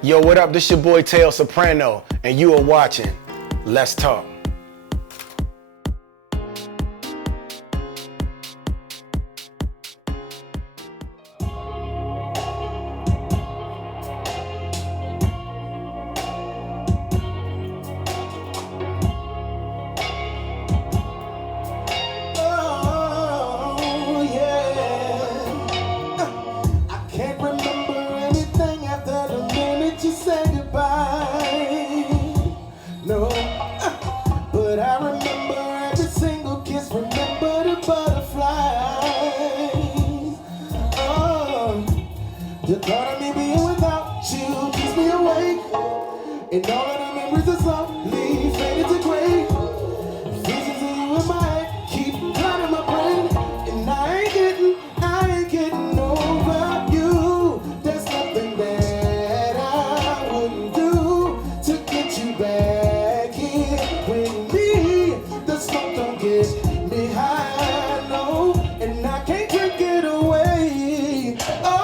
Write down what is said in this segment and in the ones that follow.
Yo, what up? This your boy Tao Soprano, and you are watching Let's Talk. The thought of me being without you keeps me awake, and all of the memories are slowly faded to gray. Visions of you in my head keep clouding my brain, and I ain't getting over you. There's nothing that I wouldn't do to get you back here with me. The smoke don't get me high, no, and I can't drink it away. Oh,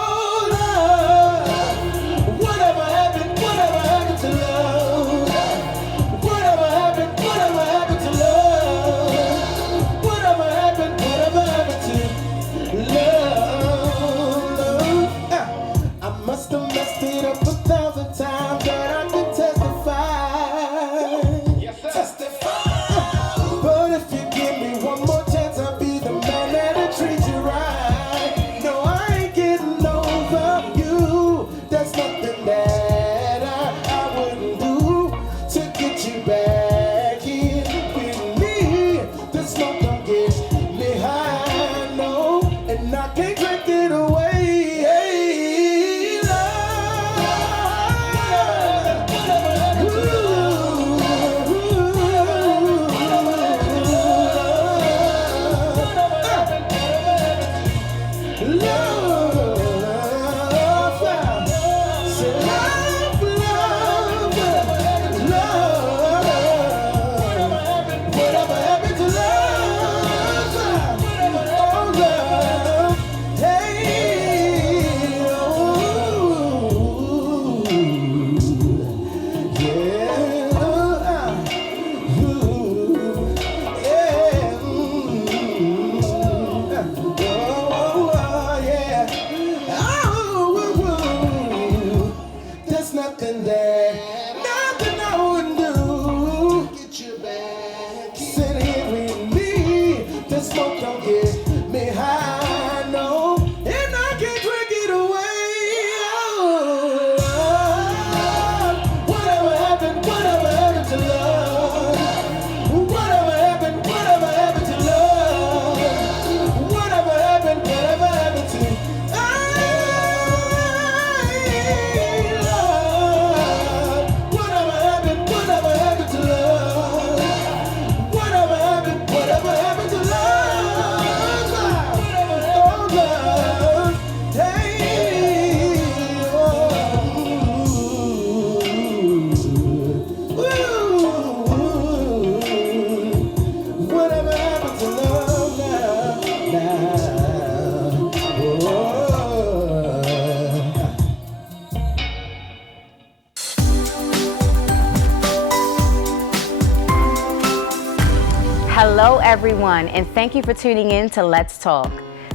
Hello everyone, and thank you for tuning in to Let's Talk.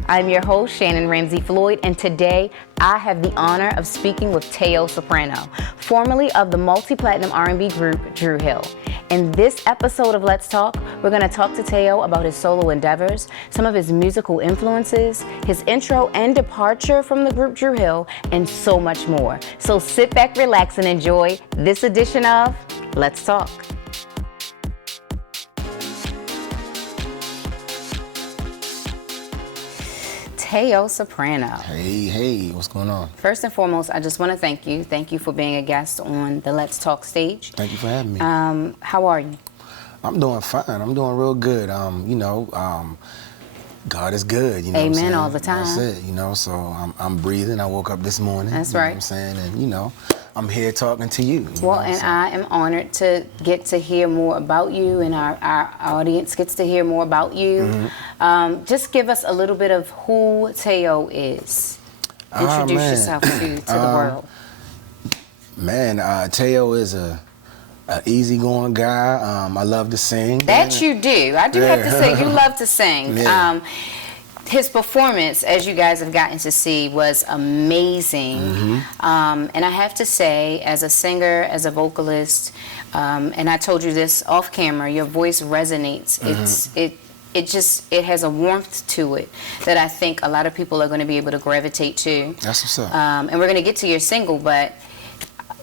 I'm your host, Shannon Ramsey Floyd, and today I have the honor of speaking with Tao Soprano, formerly of the multi-platinum R&B group Dru Hill. In this episode of Let's Talk, we're going to talk to Tao about his solo endeavors, some of his musical influences, his intro and departure from the group Dru Hill, and so much more. So sit back, relax, and enjoy this edition of Let's Talk. Tao Soprano. Hey, what's going on? First and foremost, I just want to thank you. Thank you for being a guest on the Let's Talk stage. Thank you for having me. How are you? I'm doing fine. I'm doing real good. God is good. You know Amen what I'm saying? all the time. That's it. So I'm breathing. I woke up this morning. That's you right. Know what I'm saying? And, I'm here talking to you. Well, and I am honored to get to hear more about you, and our audience gets to hear more about you. Mm-hmm. Just give us a little bit of who Tao is. Introduce yourself to the world. Man, Tao is a easygoing guy. I love to sing. That you do. I do have to say, you love to sing. Yeah. His performance, as you guys have gotten to see, was amazing. And I have to say, as a singer, as a vocalist, and I told you this off camera, your voice resonates. It has a warmth to it that I think a lot of people are going to be able to gravitate to. That's what's up. And we're going to get to your single, but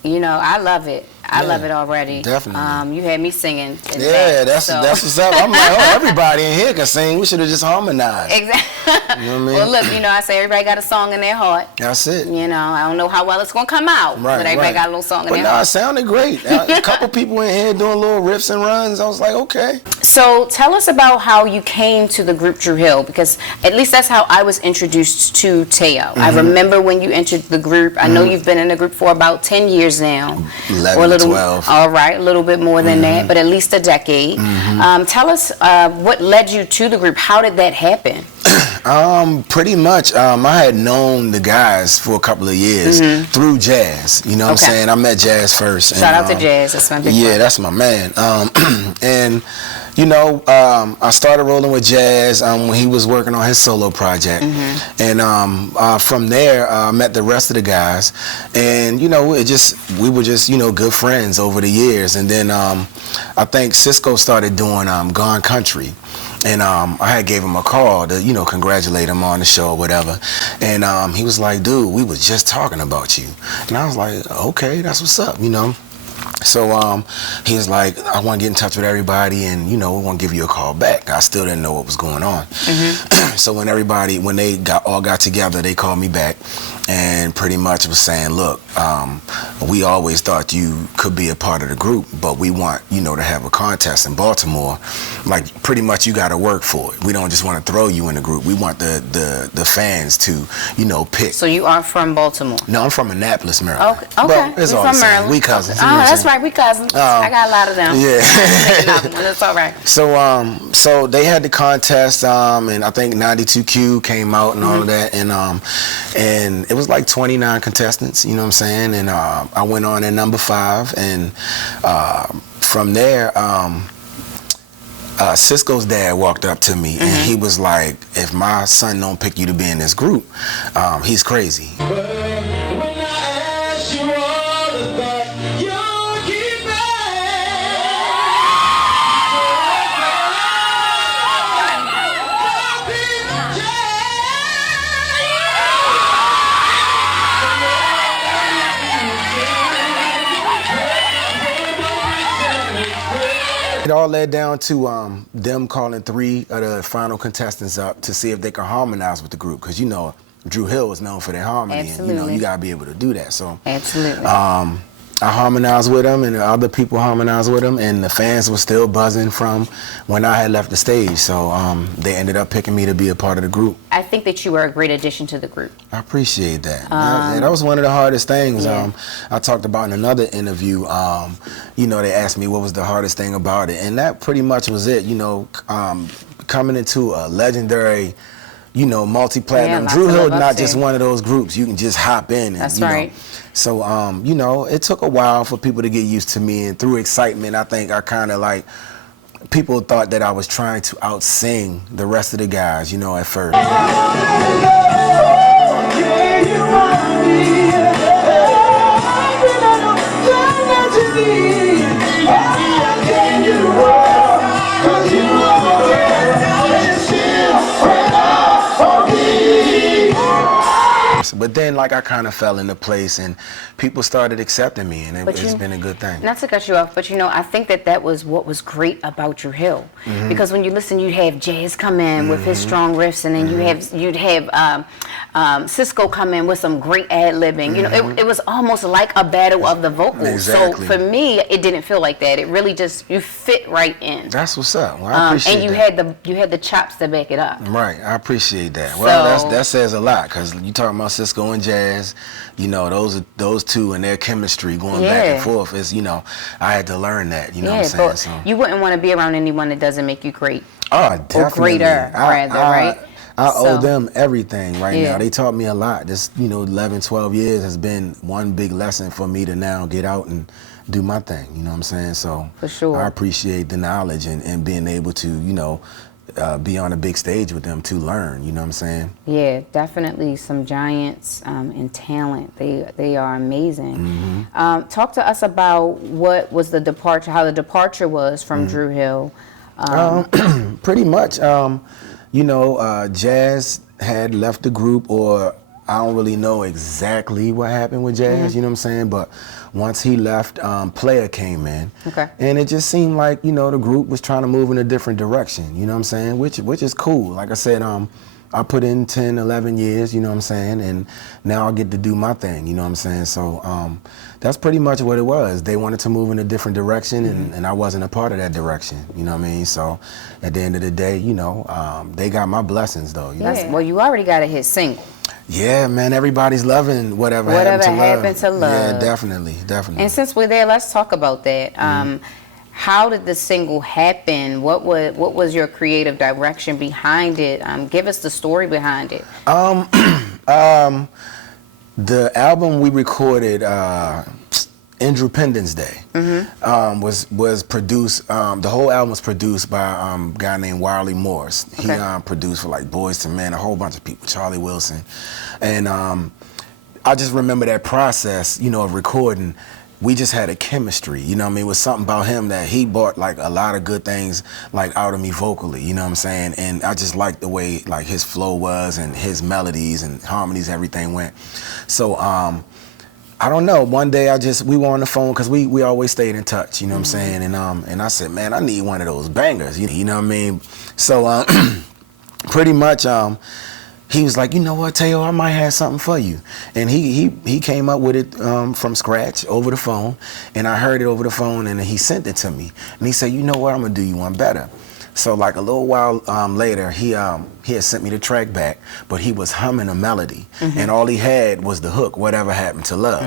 you know, I love it. I love it already. Definitely. You had me singing. That's what's up. I'm like, oh, everybody in here can sing. We should have just harmonized. Exactly. You know what I mean? Well, look, you know, I say everybody got a song in their heart. That's it. You know, I don't know how well it's gonna come out, but everybody got a little song in their But heart. it sounded great. A couple people in here doing little riffs and runs. I was like, okay. So tell us about how you came to the group Dru Hill, because at least that's how I was introduced to Tao. I remember when you entered the group. I know you've been in the group for about 10 years now. 11, or a little, 12. All right, a little bit more than that, but at least a decade. Tell us what led you to the group. How did that happen? Pretty much, I had known the guys for a couple of years through Jazz. You know what I'm saying? I met Jazz first. Shout out to Jazz. That's my big friend. That's my man. And you know, I started rolling with Jazz when he was working on his solo project, and from there I met the rest of the guys, and you know, we were just you know good friends over the years, and then I think Cisco started doing Gone Country. And I had gave him a call to, you know, congratulate him on the show or whatever. And he was like, dude, we was just talking about you. And I was like, okay, that's what's up, you know. So he was like, I want to get in touch with everybody, and you know, we want to give you a call back. I still didn't know what was going on. So when they all got together, they called me back and pretty much was saying, look, we always thought you could be a part of the group, but we want, you know, to have a contest in Baltimore. Like, pretty much you got to work for it. We don't just want to throw you in the group. We want the fans to, you know, pick. So you are from Baltimore? No, I'm from Annapolis, Maryland. Okay. But it's You're all from the same. Maryland. We cousins. Okay. You know what I'm That's saying? right. We cousins. I got a lot of them. Yeah. That's all right. So they had the contest, and I think 92Q came out and all of that, and it was like 29 contestants, you know what I'm saying? And I went on at number 5, and from there, Cisco's dad walked up to me, and he was like, if my son don't pick you to be in this group, he's crazy. It all led down to them calling 3 of the final contestants up to see if they could harmonize with the group, because you know Dru Hill is known for their harmony, and you know you gotta be able to do that. So I harmonized with them, and the other people harmonized with them, and the fans were still buzzing from when I had left the stage. So they ended up picking me to be a part of the group. I think that you were a great addition to the group. I appreciate that. That was one of the hardest things. Yeah. I talked about in another interview. You know, they asked me what was the hardest thing about it, and that pretty much was it. You know, coming into a legendary, you know, multi-platinum. Yeah, Dru Hill not just one of those groups you can just hop in. And, That's you right. know, so, you know, it took a while for people to get used to me, and through excitement, I think I kind of like, people thought that I was trying to out-sing the rest of the guys, you know, at first. But then, like, I kind of fell into place, and people started accepting me, and it's been a good thing. Not to cut you off, but you know, I think that was what was great about Dru Hill, because when you listen, you'd have Jazz come in with his strong riffs, and then you'd have Cisco come in with some great ad-libbing. You know, it was almost like a battle of the vocals. Exactly. So for me, it didn't feel like that. It really just, you fit right in. That's what's up. Well, I appreciate and that. you had the chops to back it up. Right, I appreciate that. Well, So, that says a lot, because you talking about Cisco and Jazz, you know, those two and their chemistry going back and forth is, you know, I had to learn that, you know what I'm saying? But you wouldn't want to be around anyone that doesn't make you great. Oh, definitely. Or greater, rather, right? I So- owe them everything right Yeah. now. They taught me a lot. This, 11, 12 years has been one big lesson for me to now get out and do my thing. You know what I'm saying? So For sure. I appreciate the knowledge and being able to, be on a big stage with them to learn. You know what I'm saying? Yeah, definitely some giants in talent. They are amazing. Talk to us about what was the departure, how the departure was from Dru Hill. Pretty much, Jazz had left the group, or I don't really know exactly what happened with Jazz, you know what I'm saying? But once he left, Player came in. Okay. And it just seemed like, the group was trying to move in a different direction, you know what I'm saying? Which is cool. Like I said, I put in 10, 11 years, you know what I'm saying? And now I get to do my thing, you know what I'm saying? So that's pretty much what it was. They wanted to move in a different direction, and I wasn't a part of that direction, you know what I mean? So at the end of the day, they got my blessings, though. You know? Well, you already got a hit single. Yeah, man, everybody's loving whatever happened to love. Yeah, definitely. And since we're there, let's talk about that. How did the single happen? What was your creative direction behind it? Give us the story behind it. The album we recorded, Independence Day, was produced. The whole album was produced by a guy named Wiley Morris. He produced for like Boyz II Men, a whole bunch of people, Charlie Wilson, and I just remember that process, of recording. We just had a chemistry, you know what I mean? It was something about him that he brought like a lot of good things like out of me vocally, you know what I'm saying? And I just liked the way like his flow was and his melodies and harmonies, everything went. So I don't know, one day we were on the phone because we always stayed in touch, you know what I'm saying? And I said, man, I need one of those bangers, you know what I mean? So pretty much he was like, you know what, Tao, I might have something for you. And he came up with it from scratch over the phone, and I heard it over the phone, and he sent it to me. And he said, you know what, I'm gonna do you one better. So like a little while later, he had sent me the track back, but he was humming a melody, and all he had was the hook, Whatever Happened to Love.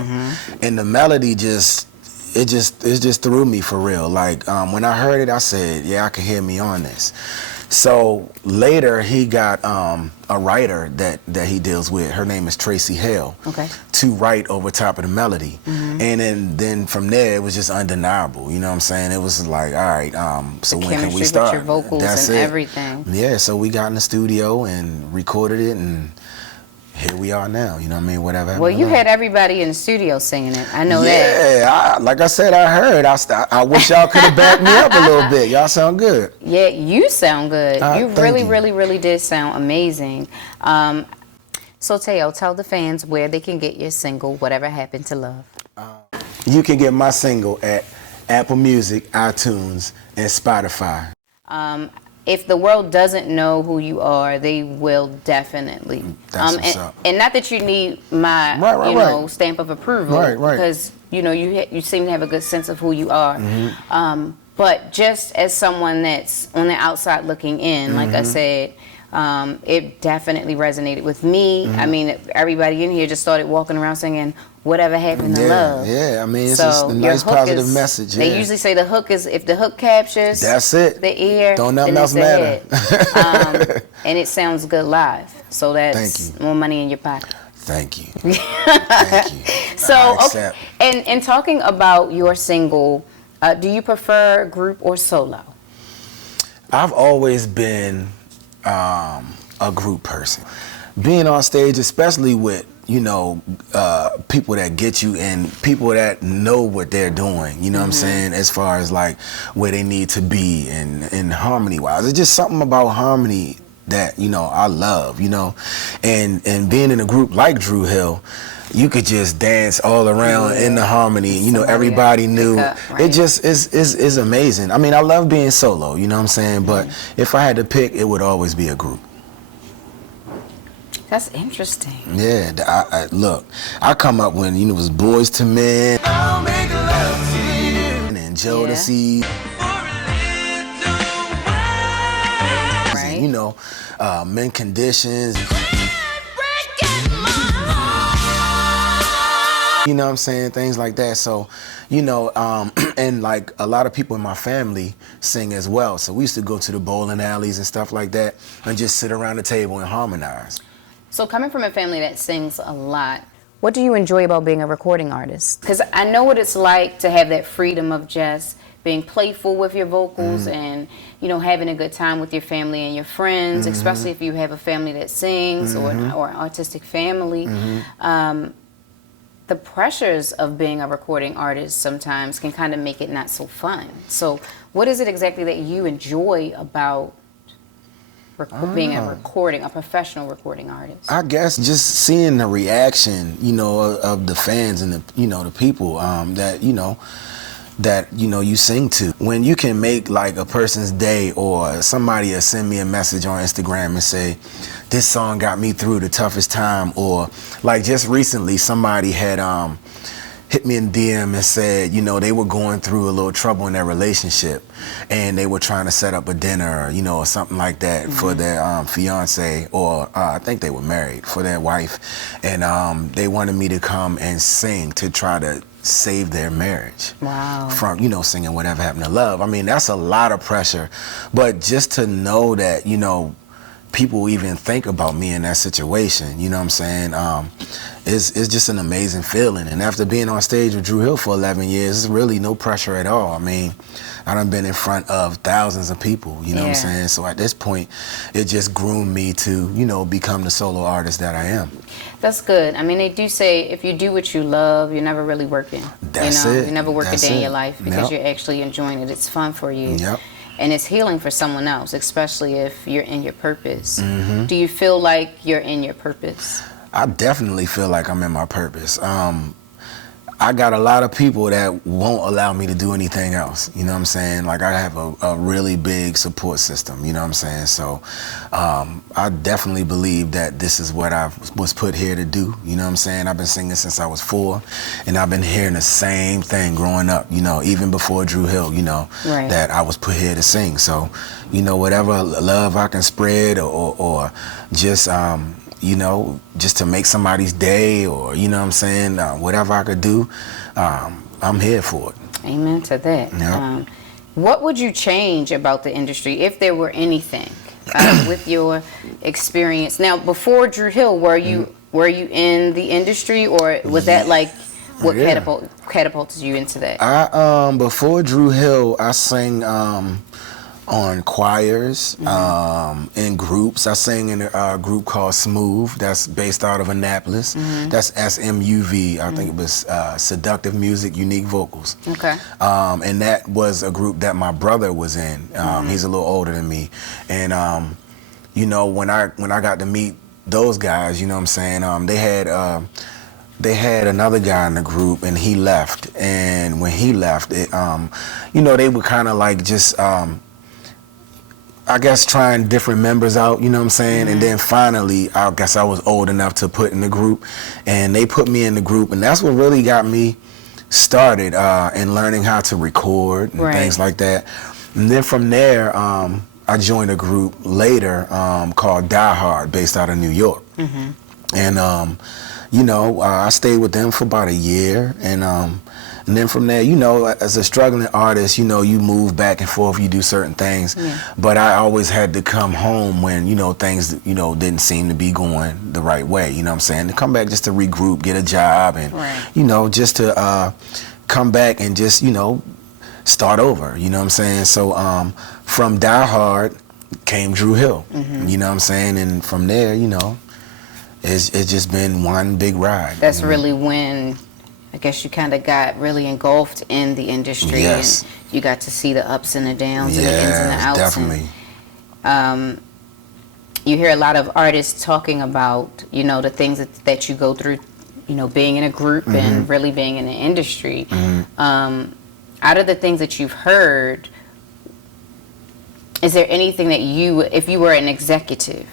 And the melody it just threw me for real. Like when I heard it, I said, yeah, I can hear me on this. So later he got a writer that he deals with. Her name is Tracy Hale. To write over top of the melody. And then from there it was just undeniable. You know what I'm saying? It was like, all right, so when can we start? With your vocals and everything. Yeah, so we got in the studio and recorded it, and here we are now, you know what I mean? Whatever. Well, you had everybody in the studio singing it. I know that. Yeah, like I said, I heard. I wish y'all could have backed me up a little bit. Y'all sound good. Yeah, you sound good. You really, you. really, really did sound amazing. So, Tao, tell the fans where they can get your single, Whatever Happened to Love. You can get my single at Apple Music, iTunes, and Spotify. If the world doesn't know who you are, they will definitely. That's what's up. And not that you need my, stamp of approval, because you seem to have a good sense of who you are. But just as someone that's on the outside looking in, like I said, it definitely resonated with me. I mean, everybody in here just started walking around singing Whatever Happened to Love. Yeah, I mean, it's just a nice positive message. They usually say the hook is, if the hook captures that's it. The ear, don't nothing else matter. And it sounds good live. So that's more money in your pocket. Thank you. Thank you. So, okay, and talking about your single, do you prefer group or solo? I've always been a group person. Being on stage, especially with people that get you and people that know what they're doing, you know what I'm saying, as far as like where they need to be and harmony wise. It's just something about harmony that I love, and being in a group like Dru Hill, you could just dance all around in the harmony. Everybody knew. It just is amazing. I mean, I love being solo, you know what I'm saying? But if I had to pick, it would always be a group. That's interesting. Yeah, look, I come up when it was Boyz II Men, I'll make love to you, and Jodeci, Men Conditions. you know what I'm saying, things like that. So, you know, and like a lot of people in my family sing as well. So we used to go to the bowling alleys and stuff like that and just sit around the table and harmonize. So coming from a family that sings a lot, what do you enjoy about being a recording artist? Because I know what it's like to have that freedom of just being playful with your vocals and, you know, having a good time with your family and your friends, especially if you have a family that sings or an artistic family. The pressures of being a recording artist sometimes can kind of make it not so fun. So what is it exactly that you enjoy about being a professional recording artist? I guess just seeing the reaction, you know, of the fans and the, you know, the people that you sing to. When you can make like a person's day, or somebody will send me a message on Instagram and say, this song got me through the toughest time, or like just recently somebody had hit me in DM and said, you know, they were going through a little trouble in their relationship and they were trying to set up a dinner, you know, or something like that for their fiance, or I think they were married, for their wife, and they wanted me to come and sing to try to save their marriage. Wow. From, you know, singing Whatever Happened to Love. I mean, that's a lot of pressure, but just to know that, you know, people even think about me in that situation, you know what I'm saying? It's just an amazing feeling. And after being on stage with Dru Hill for 11 years, it's really no pressure at all. I mean, I done been in front of thousands of people, you know what I'm saying? So at this point, it just groomed me to, you know, become the solo artist that I am. That's good. I mean, they do say if you do what you love, you're never really working. That's you know, it. you never work That's a day in it. your life because you're actually enjoying it. It's fun for you. Yep. And it's healing for someone else, especially if you're in your purpose. Do you feel like you're in your purpose? I definitely feel like I'm in my purpose. I got a lot of people that won't allow me to do anything else. You know what I'm saying? Like, I have a really big support system, you know what I'm saying? So I definitely believe that this is what I was put here to do. You know what I'm saying? I've been singing since I was 4, and I've been hearing the same thing growing up, you know, even before Dru Hill, you know, that I was put here to sing. So, you know, whatever love I can spread, or just, you know, just to make somebody's day, or, you know what I'm saying, whatever I could do, I'm here for it. Amen to that. Yep. What would you change about the industry, if there were anything, with your experience? Now, before Dru Hill, were you in the industry, or was that like what catapulted you into that? I before Dru Hill, I sang on choirs, in groups. I sang in a group called Smooth, that's based out of Annapolis. That's SMUV. I think it was Seductive Music, Unique Vocals. Okay. And that was a group that my brother was in. He's a little older than me. And, you know, when I got to meet those guys, you know what I'm saying, they had another guy in the group, and he left. And when he left, it, you know, they were kind of like just, I guess, trying different members out, you know what I'm saying? And then finally, I guess I was old enough to put in the group, and they put me in the group, and that's what really got me started in learning how to record and things like that. And then from there, I joined a group later called Die Hard, based out of New York. And, you know, I stayed with them for about a year, and then from there, you know, as a struggling artist, you know, you move back and forth, you do certain things. But I always had to come home when, you know, things, you know, didn't seem to be going the right way, you know what I'm saying? To come back just to regroup, get a job, and, you know, just to come back and just, you know, start over, you know what I'm saying? So from Die Hard came Dru Hill, you know what I'm saying? And from there, you know, it's just been one big ride. That's really when, I guess, you kind of got really engulfed in the industry, and you got to see the ups and the downs and the ins and the outs. Definitely. And, you hear a lot of artists talking about, you know, the things that you go through, you know, being in a group and really being in the industry. Out of the things that you've heard, is there anything that you, if you were an executive,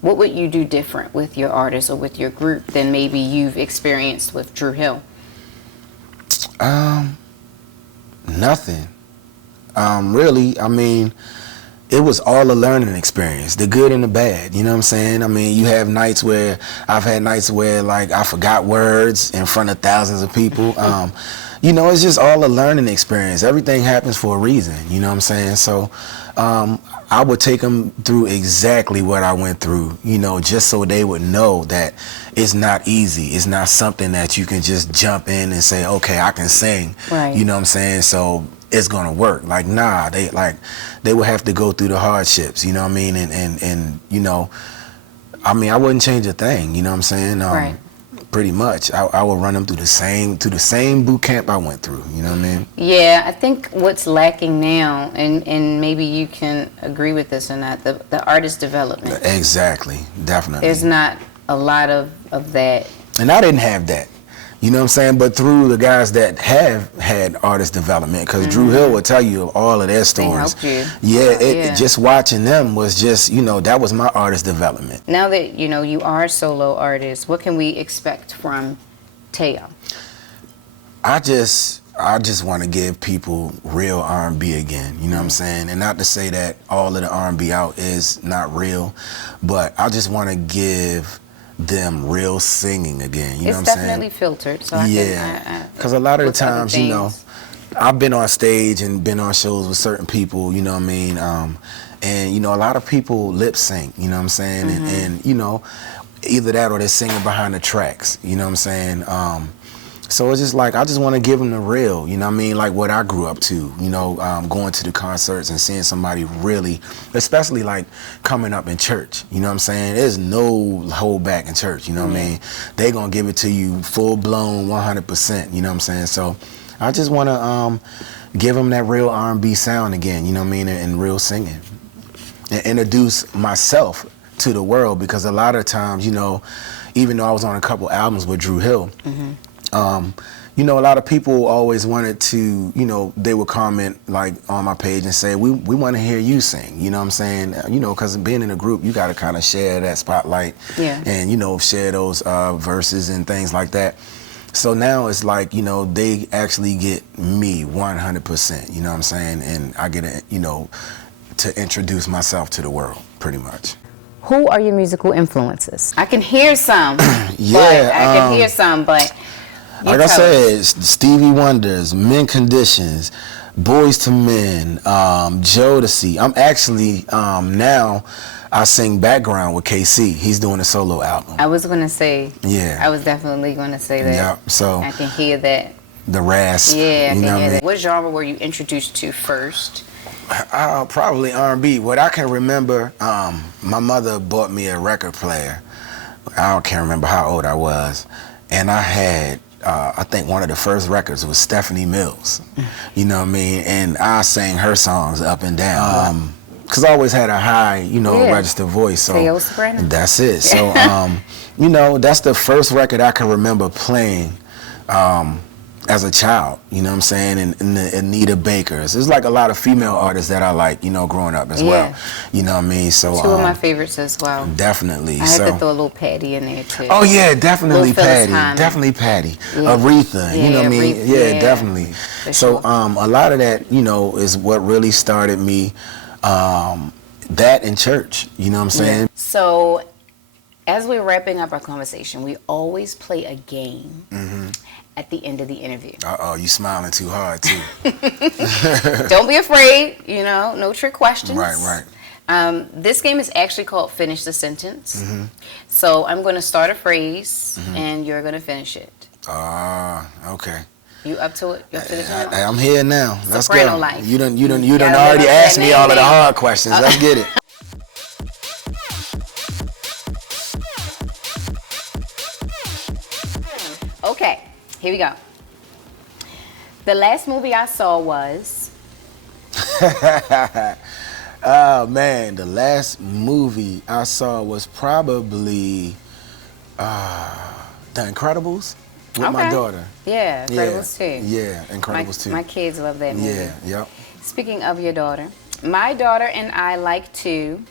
what would you do different with your artist or with your group than maybe you've experienced with Dru Hill? Nothing. Really, I mean, it was all a learning experience, the good and the bad, you know what I'm saying? I mean, you have nights where, I've had nights where like I forgot words in front of thousands of people. You know, it's just all a learning experience. Everything happens for a reason, you know what I'm saying? So I would take them through exactly what I went through, you know, just so they would know that it's not easy. It's not something that you can just jump in and say, okay, I can sing, Right. you know what I'm saying? So it's gonna work. Like, nah, they would have to go through the hardships, you know what I mean? And you know, I mean, I wouldn't change a thing, you know what I'm saying? Right. Pretty much, I would run them through the same boot camp I went through. You know what I mean? Yeah, I think what's lacking now, and maybe you can agree with this or not, the artist development. Exactly, definitely. There's not a lot of that. And I didn't have that. You know what I'm saying? But through the guys that have had artist development, because Dru Hill will tell you all of their stories. They helped Yeah, you. just watching them was just, you know, that was my artist development. Now that, you know, you are a solo artist, what can we expect from Tao? I just want to give people real R&B again, you know what I'm saying? And not to say that all of the R&B out is not real, but I just want to give them real singing again, you know what I'm saying? It's definitely filtered, so yeah, because a lot of the with other times, you know, I've been on stage and been on shows with certain people, you know what I mean? And, you know, a lot of people lip sync, you know what I'm saying? And, you know, either that or they're singing behind the tracks, you know what I'm saying? So it's just like, I just want to give them the real, you know what I mean? Like what I grew up to, you know, going to the concerts and seeing somebody really, especially like coming up in church, you know what I'm saying? There's no hold back in church, you know what I mean? They gonna give it to you full blown 100%, you know what I'm saying? So I just want to give them that real R&B sound again, you know what I mean? And real singing. And introduce myself to the world, because a lot of times, you know, even though I was on a couple albums with Dru Hill, you know, a lot of people always wanted to, you know, they would comment like on my page and say, we want to hear you sing, you know what I'm saying? You know, because being in a group, you got to kind of share that spotlight and, you know, share those verses and things like that. So now it's like, you know, they actually get me 100%, you know what I'm saying? And I get, you know, to introduce myself to the world, pretty much. Who are your musical influences? I can hear some, Yeah, but I can hear some, but like I said, Stevie Wonders, Men Conditions, Boys to Men, Jodeci. I'm actually, now I sing background with KC. He's doing a solo album. I was going to say, Yeah. I was definitely going to say that. Yeah, so I can hear that. the rasp. Yeah, I you can know hear what I mean? that. What genre were you introduced to first? Probably R&B. What I can remember, my mother bought me a record player. I can't remember how old I was. And I had, I think one of the first records was Stephanie Mills. You know what I mean? And I sang her songs up and down. Because I always had a high, you know, registered voice. So Tao Soprano. that's it. So, you know, that's the first record I can remember playing as a child, you know what I'm saying, and the Anita Bakers. There's like a lot of female artists that I like, you know, growing up as well. You know what I mean? So Two of my favorites as well. definitely. I had to throw a little Patty in there too. Oh yeah, definitely Little Phyllis Patty. Hyman. Definitely Patty. Yeah. Aretha, you know what I mean? Aretha, Yeah, yeah. definitely. For So sure. a lot of that, you know, is what really started me, that in church, you know what I'm saying? So, as we're wrapping up our conversation, we always play a game at the end of the interview. Uh-oh, you smiling too hard too. Don't be afraid, you know, no trick questions. Right. This game is actually called Finish the Sentence. So I'm going to start a phrase and you're going to finish it. Okay. You up to it? You up to the challenge? I'm here now. Let's Soprano go. life. You done Gotta already live up asked that me all of the name. hard questions. Let's get it. Okay, here we go. The last movie I saw was... Oh man, the last movie I saw was probably The Incredibles with my Okay. daughter. Yeah, Incredibles 2. Yeah, Incredibles 2. My kids love that movie. Yeah, yep. Speaking of your daughter, my daughter and I like to...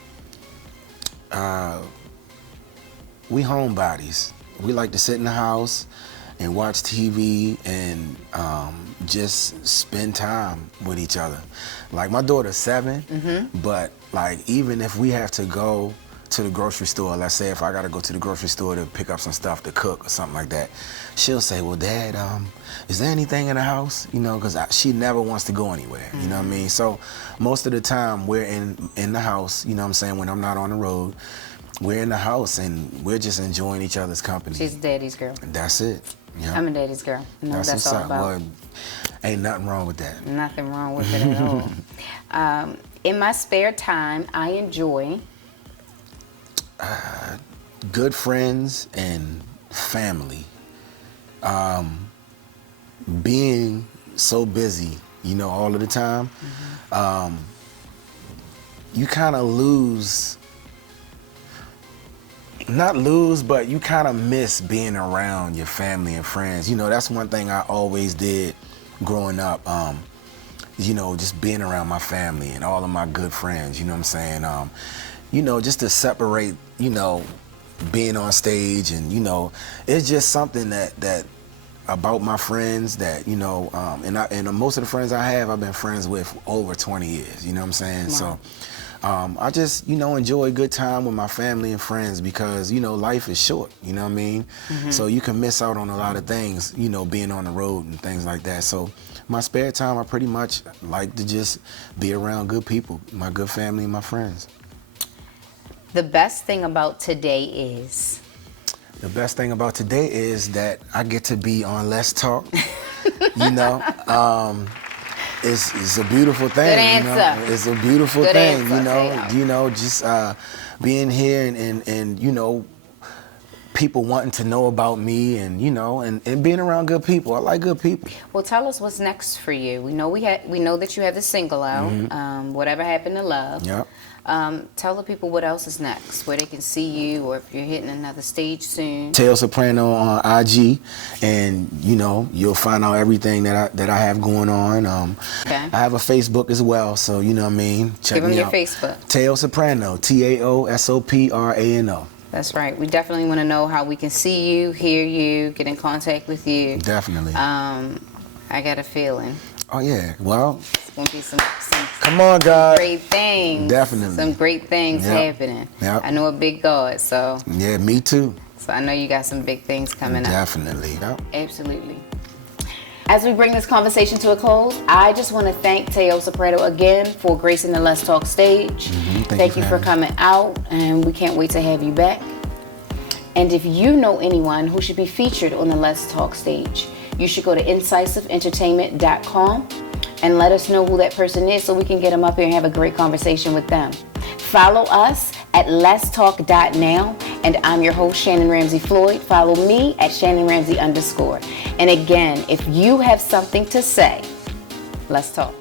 We homebodies. We like to sit in the house and watch TV and just spend time with each other. Like my daughter's 7, but like, even if we have to go to the grocery store, let's say if I gotta go to the grocery store to pick up some stuff to cook or something like that, she'll say, well, Dad, is there anything in the house? You know, because she never wants to go anywhere, you know what I mean? So most of the time we're in the house, you know what I'm saying, when I'm not on the road, we're in the house and we're just enjoying each other's company. She's a daddy's girl. That's it. Yeah. I'm a daddy's girl. You know what that's all about. Well, ain't nothing wrong with that. Nothing wrong with it at all. In my spare time, I enjoy good friends and family. Being so busy, you know, all of the time, you kind of but you kind of miss being around your family and friends. You know, that's one thing I always did growing up, you know, just being around my family and all of my good friends, you know what I'm saying? You know, just to separate, you know, being on stage and, you know, it's just something that about my friends that, you know, and most of the friends I have, I've been friends with over 20 years, you know what I'm saying? Wow. So I just, you know, enjoy a good time with my family and friends because, you know, life is short, you know what I mean? So you can miss out on a lot of things, you know, being on the road and things like that. So my spare time, I pretty much like to just be around good people, my good family and my friends. the best thing about today is? The best thing about today is that I get to be on Let's Talk. You know, it's a beautiful thing. Good answer. You know? It's a beautiful Good thing. answer, You know, Tao. you know, just being here and you know, people wanting to know about me and you know and being around good people. I like good people. Well, tell us what's next for you. We know that you have the single out. Whatever Happened to Love. Yep. Tell the people what else is next, where they can see you, or if you're hitting another stage soon. Tao Soprano on IG, and you know you'll find out everything that I have going on. Okay. I have a Facebook as well, so you know what I mean. Check Give them me your out. Facebook. Tao Soprano, TaoSoprano. That's right. We definitely want to know how we can see you, hear you, get in contact with you. Definitely. I got a feeling Oh yeah. Well, it's gonna be some come on, God. great things. Definitely. Some great things Yep. happening. Yep. I know a big God, so Yeah, me too. I know you got some big things coming up. Definitely. Yep. Absolutely. As we bring this conversation to a close, I just want to thank Tao Soprano again for gracing the Let's Talk stage. Thank you for coming out, and we can't wait to have you back. And if you know anyone who should be featured on the Let's Talk stage, you should go to IncisiveEntertainment.com and let us know who that person is so we can get them up here and have a great conversation with them. Follow us at letstalk.now, and I'm your host, Shannon Ramsey Floyd. Follow me at ShannonRamsey_. And again, if you have something to say, let's talk.